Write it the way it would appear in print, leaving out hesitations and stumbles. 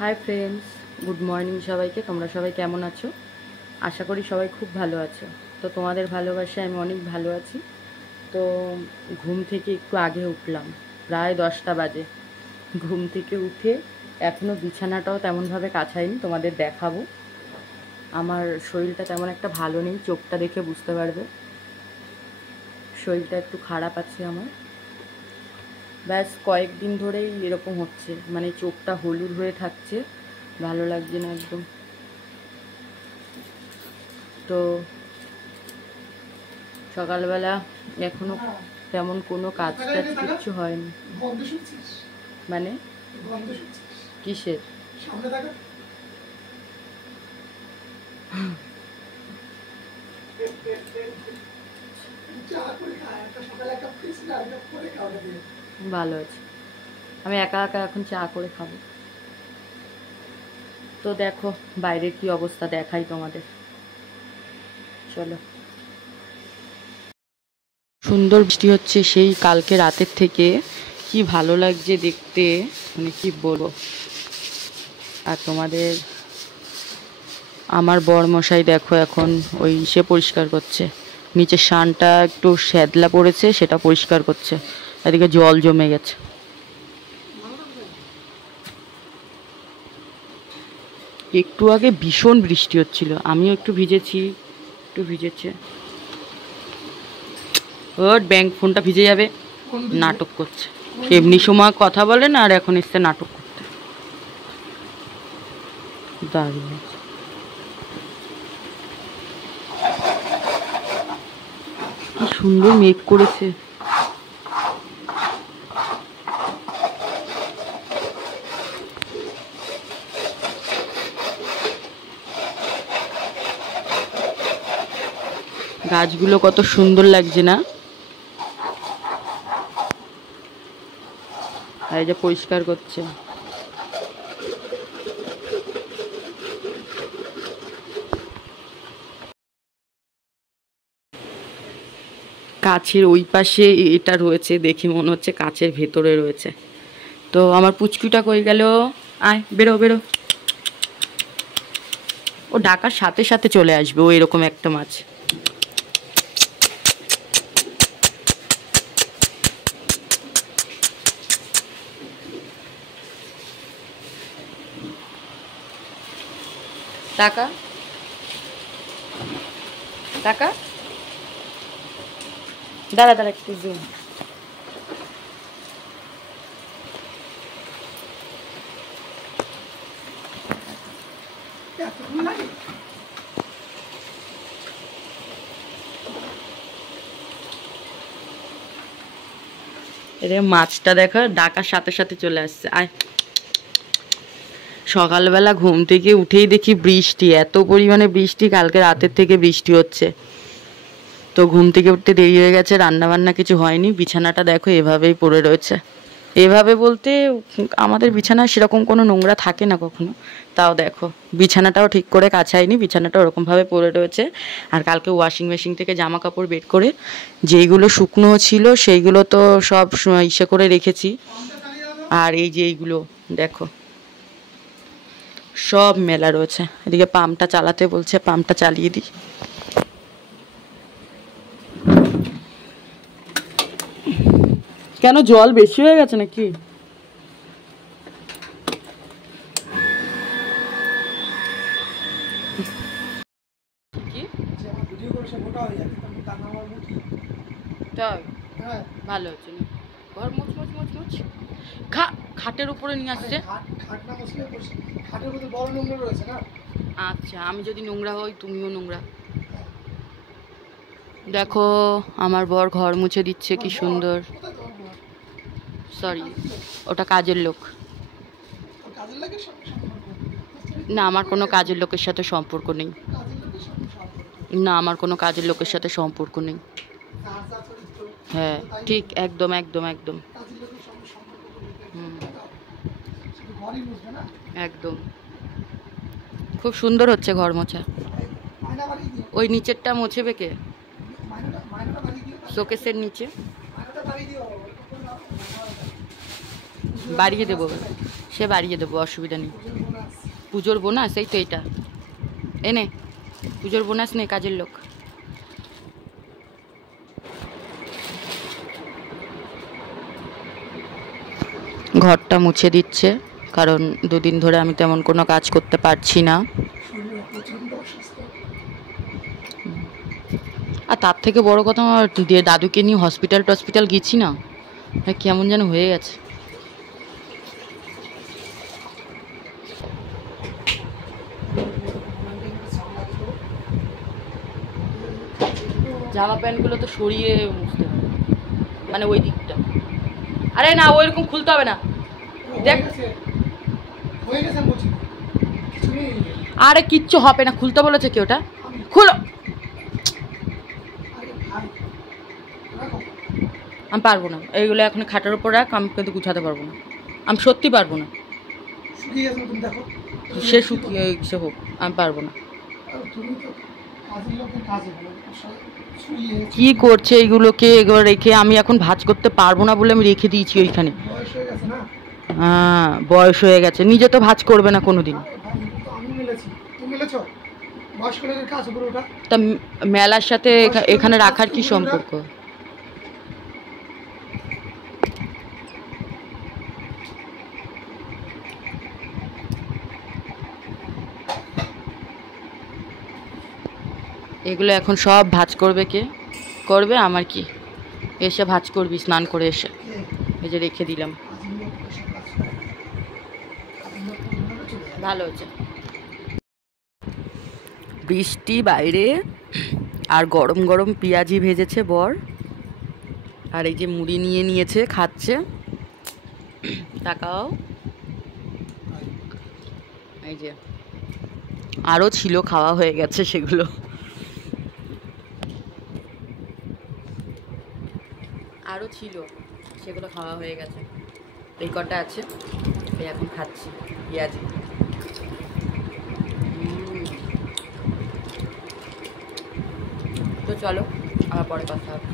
Hi friends, good morning সবাইকে। তোমরা সবাই কেমন আছো? আশা করি সবাই খুব ভালো আছো। তো তোমাদের ভালোবাসায় আমি অনেক ভালো আছি। তো ঘুম থেকে একটু আগে উঠলাম, প্রায় 10টা বাজে। ঘুম থেকে উঠে এখনও বিছানাটাও তেমনভাবে কাছাইনি, তোমাদের দেখাবো। আমার শরীরটা তেমন একটা ভালো নেই, চোখটা দেখে বুঝতে পারবে। শরীরটা একটু খারাপ আছে আমার। ব্যাস কয়েকদিন ধরেই এরকম হচ্ছে, মানে চোখটা হলুদ হয়ে থাকছে, ভালো লাগছে না একদম। তো সকালবেলা এখনো তেমন কোনো কাজ টাজ কিচ্ছু হয়নি। মানে কিসের? ভালো আছে, আমি একা একা এখন চা করে খাবো। তো দেখো বাইরের কি অবস্থা, দেখাই তোমাদের। চলো। সুন্দর বৃষ্টি হচ্ছে সেই কালকে রাতের থেকে, কি ভালো লাগছে দেখতে, মানে কি বলবো। আর তোমাদের আমার বরমশাই দেখো এখন ওই সে পরিষ্কার করছে, নিচের শানটা একটু শ্যাদলা পড়েছে, সেটা পরিষ্কার করছে। এদিকে জল জমে গেছে। একটু আগে ভীষণ বৃষ্টি হচ্ছিল, আমিও একটু ভিজেছি, একটু ভিজেছে। ওর ব্যাংক ফোনটা ভিজে যাবে, নাটক করছে। এমনি সময় কথা বলে না, আর এখন এসছে নাটক করতে। দারুণ। কি সুন্দর মেঘ করেছে। গাছগুলো কত সুন্দর লাগছে না? আর এই যে পরিষ্কার করছে। কাছের ওই পাশে এটা রয়েছে, দেখি মনে হচ্ছে কাছের ভেতরে রয়েছে। তো আমার পুচকুটা কই গেল? আয়, বেরো বেরো। ও ডাকার সাথে সাথে চলে আসবে, ও এরকম একটা মাছ। টাকা টাকা, দাঁড়া দাঁড়া একটু জুম। এর মাছটা দেখো ডাকার সাথে সাথে চলে আসছে। আয়। সকালবেলা ঘুম থেকে উঠেই দেখি বৃষ্টি, এত পরিমাণে বৃষ্টি, কালকে রাতের থেকে বৃষ্টি হচ্ছে। তো ঘুম থেকে উঠতে দেরি হয়ে গেছে, রান্না বান্না কিছু হয়নি। বিছানাটা দেখো এভাবেই পড়ে রয়েছে। এভাবে বলতে আমাদের বিছানায় সেরকম কোনো নোংরা থাকে না কখনো, তাও দেখো বিছানাটাও ঠিক করে কাছাইনি, বিছানাটা ওরকমভাবে পড়ে রয়েছে। আর কালকে ওয়াশিং মেশিন থেকে জামা কাপড় বের করে যেইগুলো শুকনো ছিল সেইগুলো তো সব ইসে করে রেখেছি। আর এই যে এইগুলো দেখো সব মেলা রয়েছে। এদিকে পাম্পটা চালাতে বলছে, পাম্পটা চালিয়ে দিই। কেন, জল বেশি হয়ে গেছে নাকি? ভালো হচ্ছে না, ঘর মুচ মুচ মুচ মুচ। খাটের উপরে নিয়ে আসছে। আচ্ছা, আমি যদি নোংরা হই তুমিও নোংরা। দেখো আমার বর ঘর মুছে দিচ্ছে, কি সুন্দর। সরি, ওটা কাজের লোক। না, আমার কোনো কাজের লোকের সাথে সম্পর্ক নেই। না, আমার কোনো কাজের লোকের সাথে সম্পর্ক নেই। হ্যাঁ ঠিক, একদম একদম একদম। একদম খুব সুন্দর হচ্ছে ঘর মোছা। ওই নিচেরটা মোছবে কে? শোকেসের নিচে বাড়িয়ে দেবো। সে বাড়িয়ে দেবো, অসুবিধা নেই। পুজোর বোনাস, এই তো এইটা এনে পুজোর বোনাস নেই, কাজের লোক। ঘরটা মুছে দিচ্ছে, কারণ দুদিন ধরে আমি তেমন কোনো কাজ করতে পারছি না। আর তার থেকে বড় কথা, আমার দাদুকে নিয়ে হসপিটাল গেছি না, কেমন যেন হয়ে গেছে। জামা প্যান্টগুলো তো সরিয়ে মুছতে হবে, মানে ওই দিকটা। আরে না, ওইরকম খুলতে হবে না, দেখ। আরে কিচ্ছু হবে না, খুলতে বলেছে কি? ওটা খুলো। আমি পারবো না এইগুলো, এখন খাটের উপর রাখ, আমি কিন্তু গুছাতে পারবো না, আমি সত্যি পারবো না। সে শুকিয়ে সে হোক, আমি পারবো না। কি করছে এইগুলোকে এগুলো রেখে? আমি এখন ভাঁজ করতে পারবো না বলে আমি রেখে দিয়েছি ওইখানে। হ্যাঁ, বয়স হয়ে গেছে, নিজে তো ভাঁজ করবে না কোনোদিন। তা মেলার সাথে এখানে রাখার কি সম্পর্ক? এগুলো এখন সব ভাঁজ করবে কে? করবে, আমার কি? এসে ভাঁজ করবি স্নান করে এসে। এই যে রেখে দিলাম, ভালো হয়েছে। বৃষ্টি বাইরে, আর গরম গরম পেঁয়াজি ভেজেছে বর, আর এই যে মুড়ি নিয়ে নিয়েছে, খাচ্ছে। তাকাও, এই যে আরও ছিল, খাওয়া হয়ে গেছে সেগুলো। আরও ছিল, সেগুলো খাওয়া হয়ে গেছে। এই কটা আছে, এই এখন খাচ্ছি পেঁয়াজি। তো চলো, আবার পরে কথা হবে।